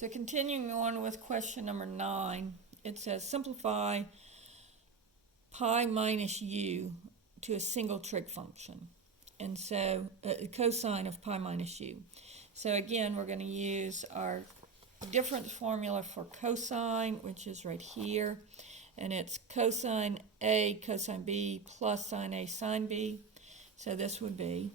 So continuing on with question number 9, it says simplify pi minus u to a single trig function. And so cosine of pi minus u. So again, we're going to use our difference formula for cosine, which is right here. And it's cosine A cosine B plus sine A sine B. So this would be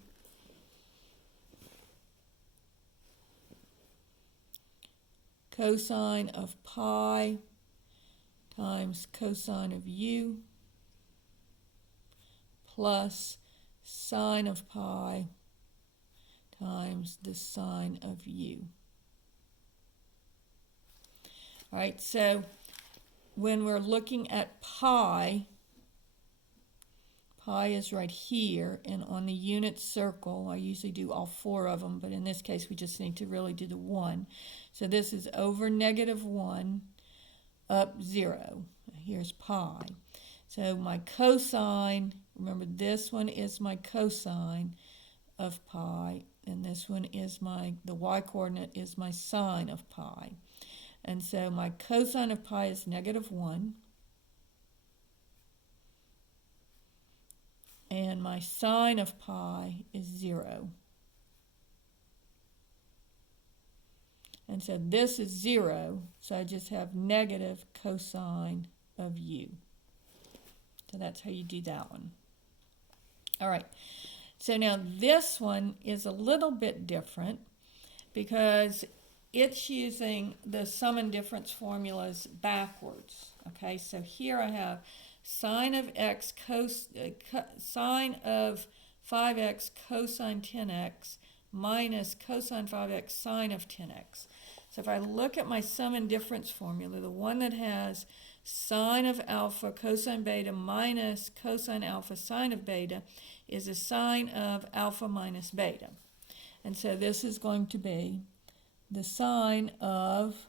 cosine of pi times cosine of u plus sine of pi times the sine of u. All right, so when we're looking at pi is right here, and on the unit circle, I usually do all 4 of them, but in this case we just need to really do the 1. So this is over -1 up 0. Here's pi. So my cosine, remember this one is my cosine of pi, and this one is the y-coordinate is my sine of pi. And so my cosine of pi is -1. And my sine of pi is 0. And so this is 0, so I just have negative cosine of u. So that's how you do that one. All right, so now this one is a little bit different because it's using the sum and difference formulas backwards. Okay, so here I have sine of x sine of 5x cosine 10x minus cosine 5x sine of 10x. So if I look at my sum and difference formula, the one that has sine of alpha cosine beta minus cosine alpha sine of beta is a sine of alpha minus beta. And so this is going to be the sine of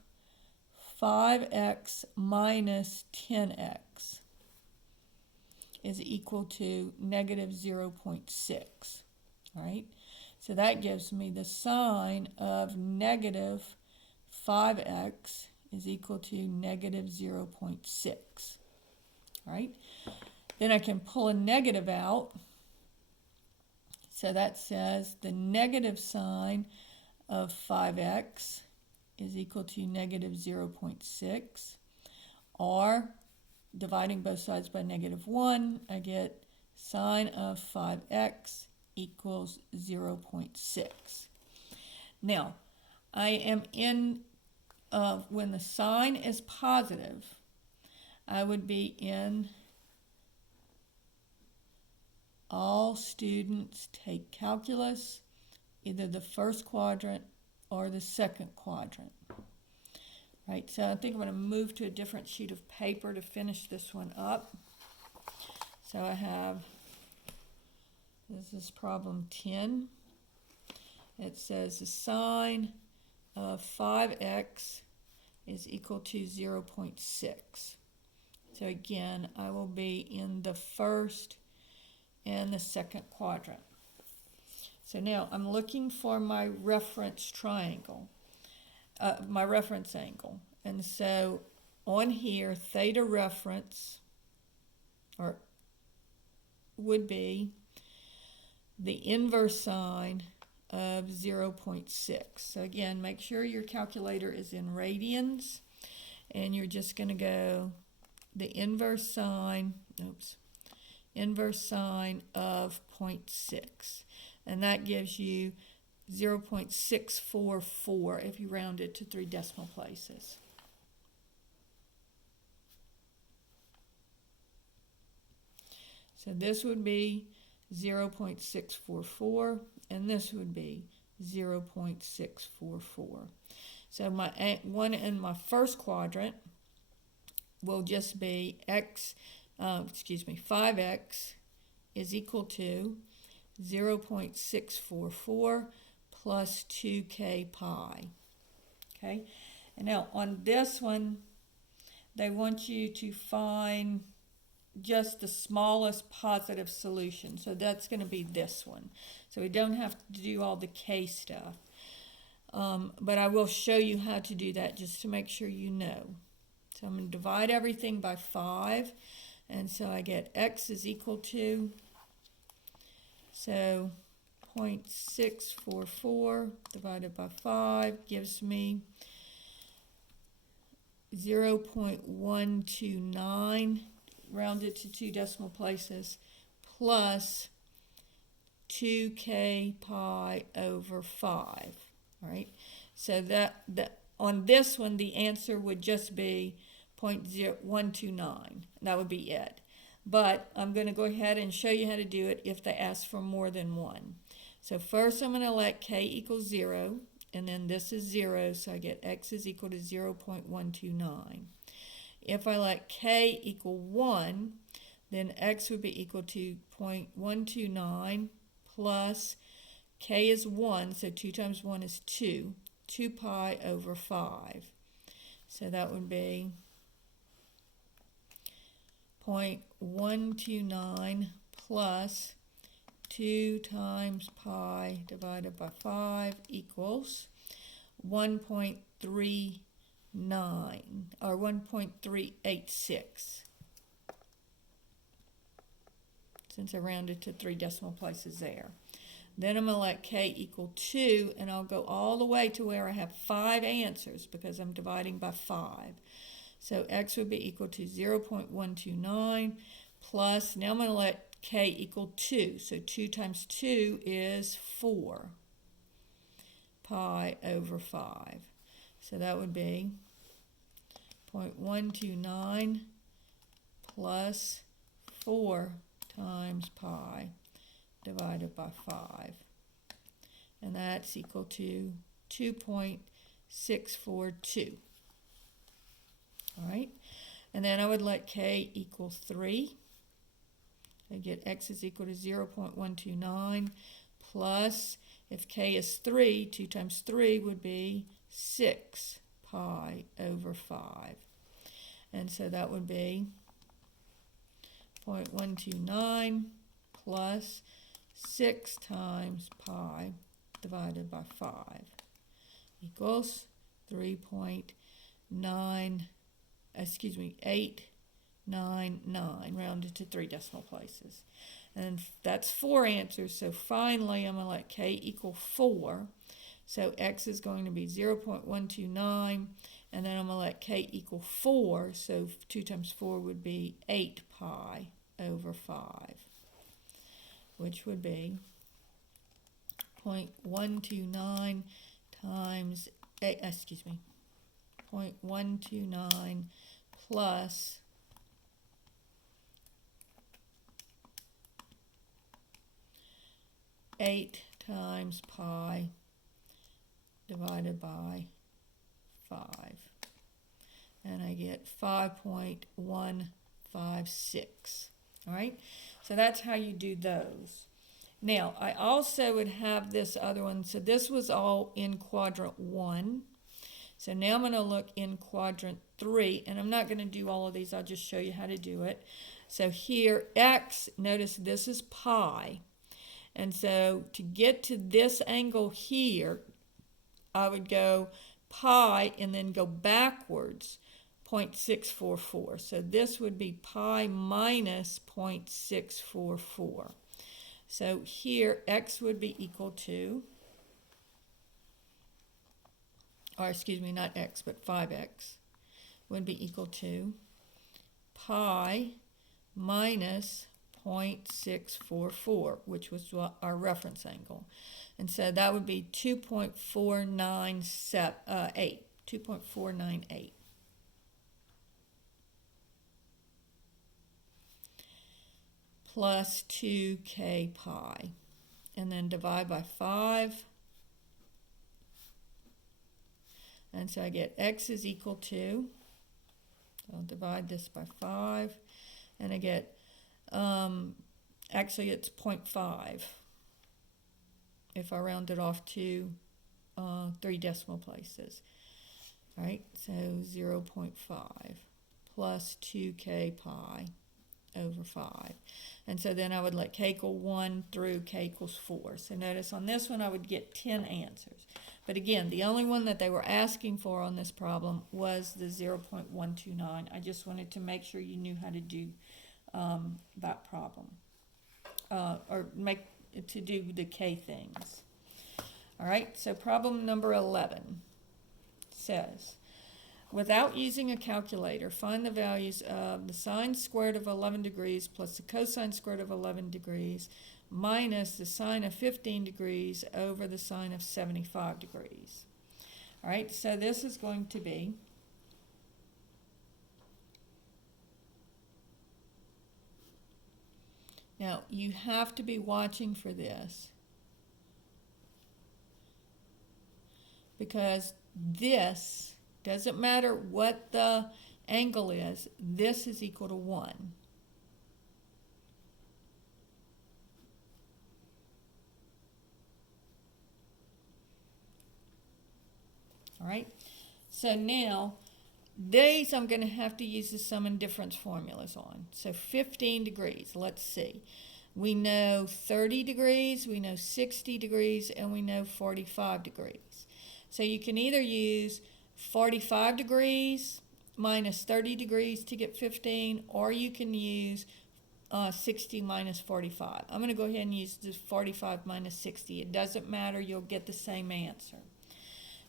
5x minus 10x is equal to negative 0.6, all right? So that gives me the sine of negative 5x is equal to negative 0.6, all right? Then I can pull a negative out. So that says the negative sine of 5x is equal to negative 0.6, or dividing both sides by -1, I get sine of 5x equals 0.6. Now, I am in, when the sign is positive, I would be in all students take calculus, either the first quadrant or the second quadrant. Right, so I think I'm going to move to a different sheet of paper to finish this one up. So I have, this is problem 10. It says the sine of 5x is equal to 0.6. So again, I will be in the first and the second quadrant. So now I'm looking for my reference triangle. My reference angle. And so on here, theta reference would be the inverse sine of 0.6. So again, make sure your calculator is in radians, and you're just going to go the inverse sine of 0.6. And that gives you 0.644 if you round it to 3 decimal places. So this would be 0.644, and this would be 0.644. So my one in my first quadrant will just be 5x is equal to 0.644 plus 2k pi. Okay, and now on this one, they want you to find just the smallest positive solution. So that's going to be this one. So we don't have to do all the k stuff. But I will show you how to do that just to make sure you know. So I'm going to divide everything by 5. And so I get x is equal to, so 0.644 divided by 5 gives me 0.129, rounded to 2 decimal places, plus 2k pi over 5. All right, so that on this one, the answer would just be 0.0129. That would be it. But I'm going to go ahead and show you how to do it if they ask for more than one. So first I'm going to let k equal 0, and then this is 0, so I get x is equal to 0.129. If I let k equal 1, then x would be equal to 0.129 plus k is 1, so 2 times 1 is 2, 2 pi over 5. So that would be 0.129 plus 2 times pi divided by 5 equals 1.39, or 1.386. Since I rounded to 3 decimal places there. Then I'm going to let k equal 2, and I'll go all the way to where I have 5 answers because I'm dividing by 5. So x would be equal to 0.129 plus, now I'm going to let k equal 2. So 2 times 2 is 4 pi over 5. So that would be 0.129 plus 4 times pi divided by 5. And that's equal to 2.642. All right, and then I would let k equal 3. I get x is equal to 0.129 plus, if k is 3, 2 times 3 would be 6 pi over 5. And so that would be 0.129 plus 6 times pi divided by 5 equals 899, rounded to 3 decimal places. And that's 4 answers. So finally, I'm going to let k equal 4. So x is going to be 0.129, and then I'm going to let k equal 4. So 2 times 4 would be 8 pi over 5, which would be 0.129 times 0.129 plus 8 times pi divided by 5. And I get 5.156. All right, so that's how you do those. Now, I also would have this other one. So this was all in quadrant 1. So now I'm going to look in quadrant 3, and I'm not going to do all of these. I'll just show you how to do it. So here, x, notice this is pi. And so to get to this angle here, I would go pi and then go backwards 0.644. So this would be pi minus 0.644. So here, x would be equal to, or excuse me, not x, but 5x would be equal to pi minus 0.644, which was our reference angle. And so that would be 2.498. Plus 2k pi. And then divide by 5. And so I get x is equal to, I'll divide this by 5, and I get, actually it's 0.5 if I round it off to 3 decimal places. All right, so 0.5 plus 2k pi over 5. And so then I would let k equal 1 through k equals 4. So notice on this one I would get 10 answers. But again, the only one that they were asking for on this problem was the 0.129. I just wanted to make sure you knew how to do that problem, or to do the K things. All right, so problem number 11 says, without using a calculator, find the values of the sine squared of 11 degrees plus the cosine squared of 11 degrees minus the sine of 15 degrees over the sine of 75 degrees. All right, so this is going to be now you have to be watching for this, because this doesn't matter what the angle is, this is equal to 1. All right, so now these I'm going to have to use the sum and difference formulas on. So 15 degrees, let's see. We know 30 degrees, we know 60 degrees, and we know 45 degrees. So you can either use 45 degrees minus 30 degrees to get 15, or you can use 60 minus 45. I'm going to go ahead and use the 45 minus 60. It doesn't matter, you'll get the same answer.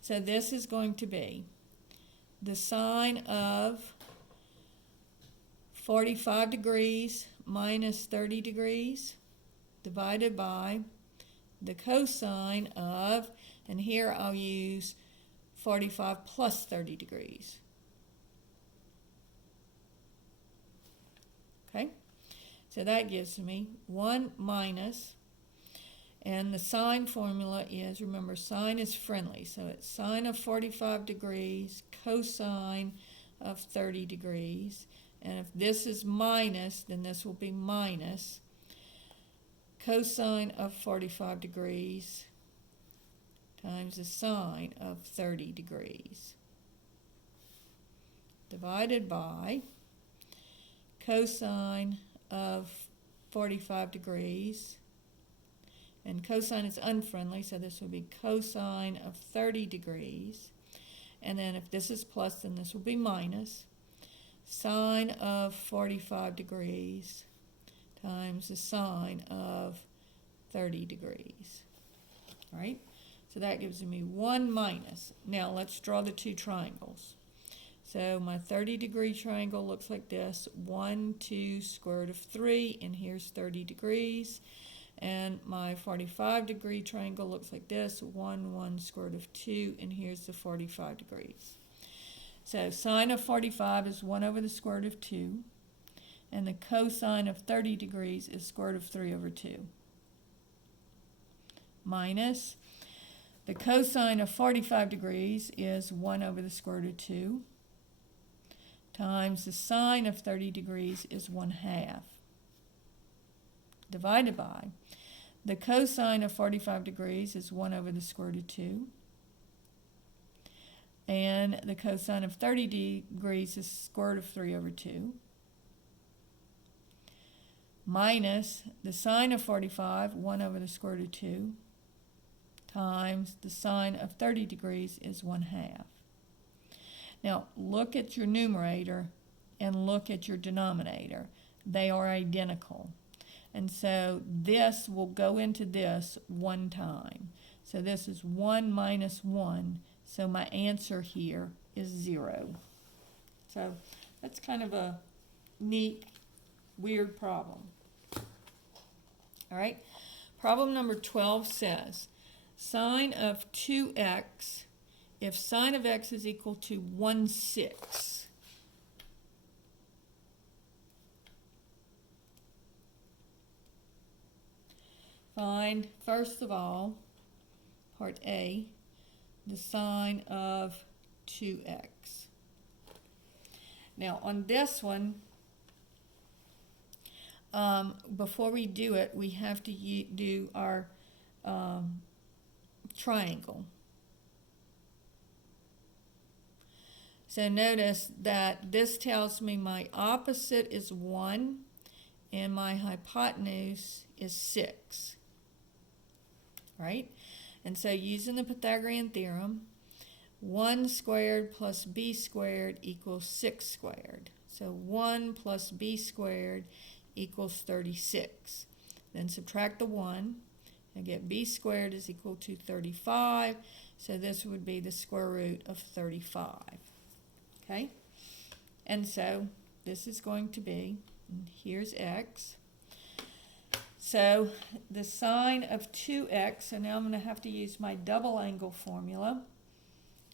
So this is going to be the sine of 45 degrees minus 30 degrees divided by the cosine of, and here I'll use 45 plus 30 degrees. Okay, so that gives me 1 minus, and the sine formula is, remember, sine is friendly, so it's sine of 45 degrees cosine of 30 degrees. And if this is minus, then this will be minus cosine of 45 degrees times the sine of 30 degrees divided by cosine of 45 degrees. And cosine is unfriendly, so this will be cosine of 30 degrees. And then if this is plus, then this will be minus sine of 45 degrees times the sine of 30 degrees. All right, so that gives me 1 minus. Now let's draw the two triangles. So my 30-degree triangle looks like this: 1, 2, square root of 3, and here's 30 degrees. And my 45-degree triangle looks like this: 1, 1, square root of 2, and here's the 45 degrees. So sine of 45 is 1 over the square root of 2, and the cosine of 30 degrees is square root of 3 over 2, minus the cosine of 45 degrees is 1 over the square root of 2, times the sine of 30 degrees is 1/2, divided by the cosine of 45 degrees is 1 over the square root of 2, and the cosine of 30 degrees is square root of 3 over 2, minus the sine of 45, 1 over the square root of 2, times the sine of 30 degrees is 1/2. Now look at your numerator and look at your denominator. They are identical. And so this will go into this 1 time. So this is 1 minus 1. So my answer here is 0. So that's kind of a neat, weird problem. All right. Problem number 12 says, sine of 2x, if sine of x is equal to 1/6. Find, first of all, part A, the sine of 2x. Now on this one, before we do it, we have to do our triangle. So notice that this tells me my opposite is 1 and my hypotenuse is 6. Right? And so using the Pythagorean theorem, 1 squared plus b squared equals 6 squared. So 1 plus b squared equals 36. Then subtract the 1 and get b squared is equal to 35. So this would be the square root of 35. Okay? And so this is going to be, and here's x. So the sine of 2x, so now I'm going to have to use my double angle formula.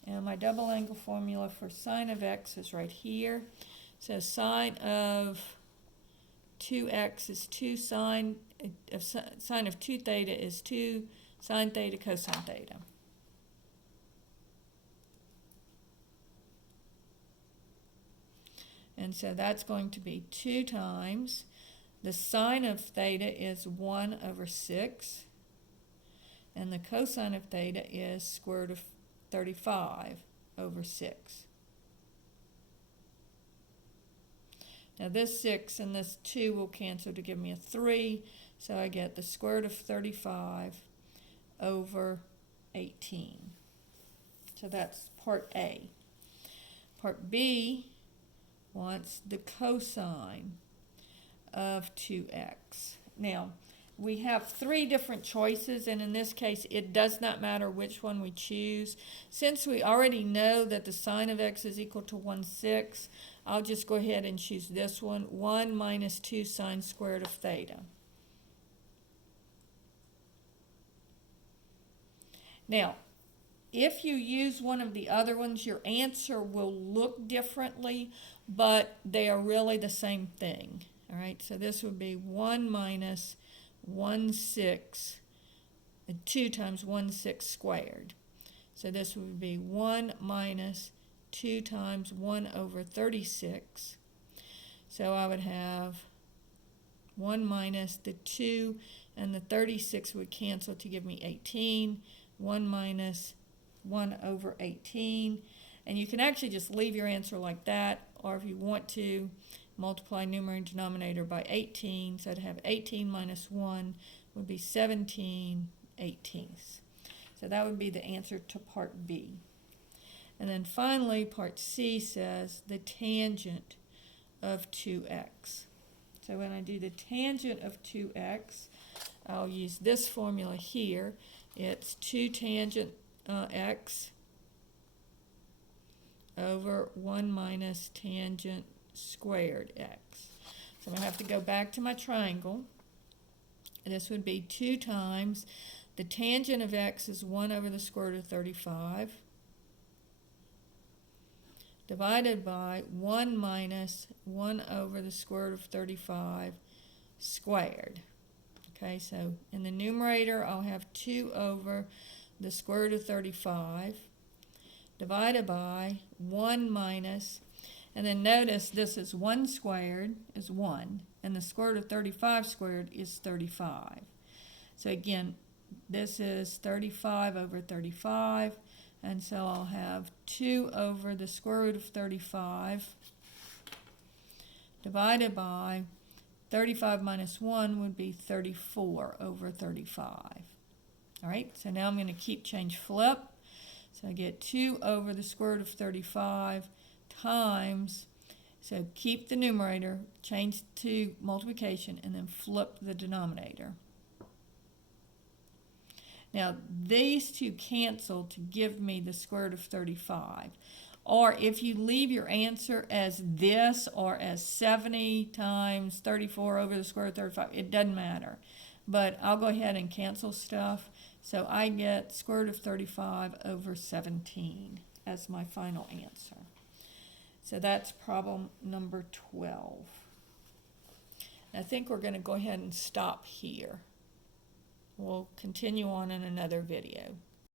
And my double angle formula for sine of x is right here. So sine of 2x is 2 sine of 2 theta is 2 sine theta cosine theta. And so that's going to be 2 times the sine of theta is 1 over 6, and the cosine of theta is square root of 35 over 6. Now this 6 and this 2 will cancel to give me a 3, so I get the square root of 35 over 18. So that's part A. Part B wants the cosine of 2x. Now, we have 3 different choices, and in this case, it does not matter which one we choose. Since we already know that the sine of x is equal to 1/6, I'll just go ahead and choose this one, 1 minus 2 sine squared of theta. Now, if you use one of the other ones, your answer will look differently, but they are really the same thing. All right, so this would be 1 minus 1/6, 2 times 1/6 squared. So this would be 1 minus 2 times 1 over 36. So I would have 1 minus the 2 and the 36 would cancel to give me 18. 1 minus 1 over 18. And you can actually just leave your answer like that, or if you want to, multiply numerator and denominator by 18. So I'd have 18 minus 1 would be 17/18. So that would be the answer to part B. And then finally, part C says the tangent of 2x. So when I do the tangent of 2x, I'll use this formula here. It's 2 tangent x over 1 minus tangent squared x. So I'm going to have to go back to my triangle. This would be 2 times the tangent of x is 1 over the square root of 35 divided by 1 minus 1 over the square root of 35 squared. Okay, so in the numerator I'll have 2 over the square root of 35 divided by 1 minus, and then notice this is 1 squared is 1, and the square root of 35 squared is 35. So again, this is 35 over 35, and so I'll have 2 over the square root of 35 divided by 35 minus 1 would be 34 over 35. All right, so now I'm going to change flip. So I get 2 over the square root of 35 times, so keep the numerator, change to multiplication, and then flip the denominator. Now, these two cancel to give me the square root of 35. Or if you leave your answer as this or as 70 times 34 over the square root of 35, it doesn't matter. But I'll go ahead and cancel stuff. So I get square root of 35 over 17 as my final answer. So that's problem number 12. I think we're going to go ahead and stop here. We'll continue on in another video.